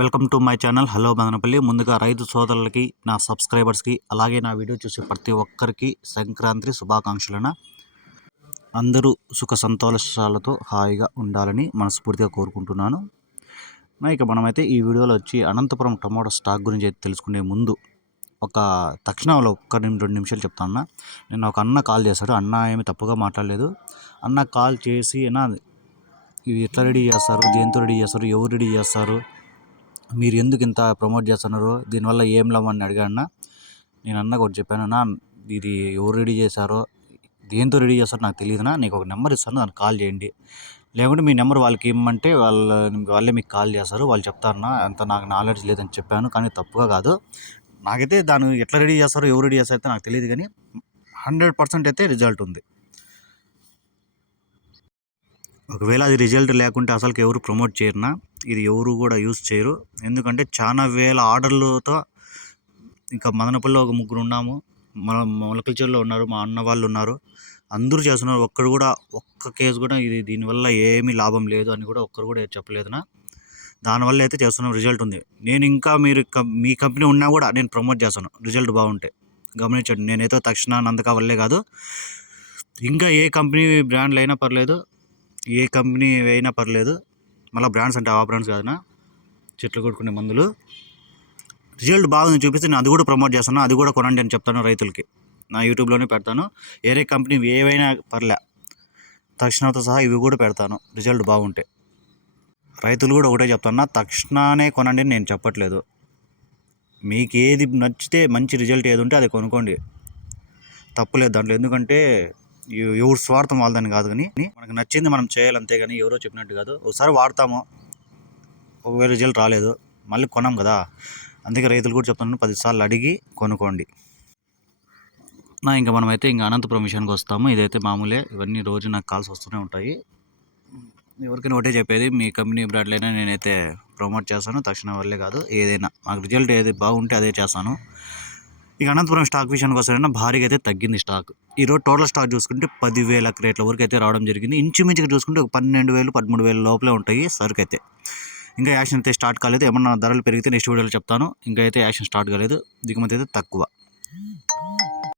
Welcome to my channel. Hello Madanapalle. ముందుగా రైతు సోదరులకి నా సబ్స్క్రైబర్స్కి అలాగే నా వీడియో చూసే ప్రతి ఒక్కరికి సంక్రాంతి శుభాకాంక్షలన అందరూ సుఖ సంతోషాలతో హాయిగా ఉండాలని మనస్ఫూర్తిగా కోరుకుంటున్నాను. ఇక మనమైతే ఈ వీడియోలో వచ్చి అనంతపురం టమాటో స్టాక్ గురించి అయితే తెలుసుకునే ముందు ఒక తక్షణంలో ఒక్క రెండు నిమిషాలు చెప్తాను నేను ఒక అన్న కాల్ చేశాడు. అన్న ఏమి తప్పుగా మాట్లాడలేదు. అన్న కాల్ చేసి అన్న ఇవి ఎట్లా రెడీ చేస్తారు? దేంతో రెడీ చేస్తారు? ఎవరు రెడీ చేస్తారు? మీరు ఎందుకు ఇంత ప్రమోట్ చేస్తున్నారు దీనివల్ల ఏం లాభం అని అడిగాడన్న నేను అన్నకు ఒకటి చెప్పాను అన్న ఇది ఎవరు రెడీ చేశారో దేంతో రెడీ చేస్తారో నాకు తెలియదునా నీకు ఒక నెంబర్ ఇస్తాను దానికి కాల్ చేయండి. లేకుంటే మీ నెంబర్ వాళ్ళకి ఇమ్మంటే వాళ్ళ వాళ్ళే మీకు కాల్ చేస్తారు వాళ్ళు చెప్తారన్నా అంత నాకు నాలెడ్జ్ లేదని చెప్పాను కానీ తప్పుగా కాదు. నాకైతే దాన్ని ఎట్లా రెడీ చేస్తారో ఎవరు రెడీ చేస్తారో నాకు తెలియదు కానీ హండ్రెడ్ పర్సెంట్ అయితే రిజల్ట్ ఉంది. ఒకవేళ అది రిజల్ట్ లేకుంటే అసలుకి ఎవరు ప్రమోట్ చేయరునా ఇది ఎవరు కూడా యూజ్ చేయరు. ఎందుకంటే చాలా వేల ఆర్డర్లతో ఇంకా మదనపల్లిలో ఒక ముగ్గురు ఉన్నాము. మన మొలకల్చర్లో ఉన్నారు మా అన్న వాళ్ళు ఉన్నారు. అందరూ చేస్తున్నారు. ఒక్కడు కూడా ఒక్క కేసు కూడా ఇది దీనివల్ల ఏమీ లాభం లేదు అని కూడా ఒక్కరు కూడా చెప్పలేదునా. దానివల్ల అయితే చేస్తున్నాం. రిజల్ట్ ఉంది. నేను ఇంకా మీరు కం- మీ కంపెనీ ఉన్నా కూడా నేను ప్రమోట్ చేస్తాను. రిజల్ట్ బాగుంటే. గమనించండి. నేనైతే తక్షణ నందక వల్లే కాదు. ఇంకా ఏ కంపెనీ బ్రాండ్లు అయినా పర్లేదు. ఏ కంపెనీ అయినా పర్లేదు. మళ్ళీ బ్రాండ్స్ అంటే ఆ బ్రాండ్స్ కాదునా? చెట్లు కొట్టుకునే మందులు. రిజల్ట్ బాగుంది చూపిస్తే నేను అది కూడా ప్రమోట్ చేస్తాను అది కూడా కొనండి అని చెప్తాను రైతులకి. నా యూట్యూబ్లోనే పెడతాను. ఏరే కంపెనీ ఏవైనా పర్లే తక్షణతో సహా ఇవి కూడా పెడతాను. రిజల్ట్ బాగుంటే. రైతులు కూడా ఒకటే చెప్తాను తక్షణానే కొనండి అని నేను చెప్పట్లేదు. మీకు ఏది నచ్చితే మంచి రిజల్ట్ ఏది ఉంటే అది కొనుక్కోండి. తప్పులేదు దాంట్లో. ఎందుకంటే ఎవరు స్వార్థం వాళ్ళదని కాదు కానీ మనకు నచ్చింది మనం చేయాలి అంతే కానీ ఎవరో చెప్పినట్టు కాదు. ఒకసారి వాడతాము. ఒకవేళ రిజల్ట్ రాలేదు మళ్ళీ కొనం కదా. అందుకే రైతులు కూడా చెప్తున్నాను పదిసార్లు అడిగి కొనుక్కోండి. నా ఇంకా మనమైతే ఇంకా అనంతపురం విషయానికి వస్తాము. ఇదైతే మామూలే. ఇవన్నీ రోజు నాకు కాల్స్ వస్తూనే ఉంటాయి. ఎవరికైనా ఒకటే చెప్పేది మీ కంపెనీ బ్రాడ్లైనా నేనైతే ప్రమోట్ చేస్తాను తక్షణ వల్లే కాదు ఏదైనా. మాకు రిజల్ట్ ఏది బాగుంటే అదే చేస్తాను. ఇక అనంతపురం స్టాక్ విషయానికి వస్తాడన్నా భారీగా అయితే తగ్గింది స్టాక్. ఈరోజు టోటల్ స్టాక్ చూసుకుంటే పదివేల క్రేట్ల వరకు అయితే రావడం జరిగింది. ఇంచుమించుగా చూసుకుంటే ఒక పన్నెండు వేలు పదమూడు వేల లోపలే ఉంటాయి సరుకు అయితే ఇంకా యాక్షన్ అయితే స్టార్ట్ కాలేదు. ఏమన్నా ధరలు పెరిగితే నెక్స్ట్ వీడియోలో చెప్తాను. ఇంకా అయితే యాక్షన్ స్టార్ట్ కాలేదు. దిగుమతి అయితే తక్కువ.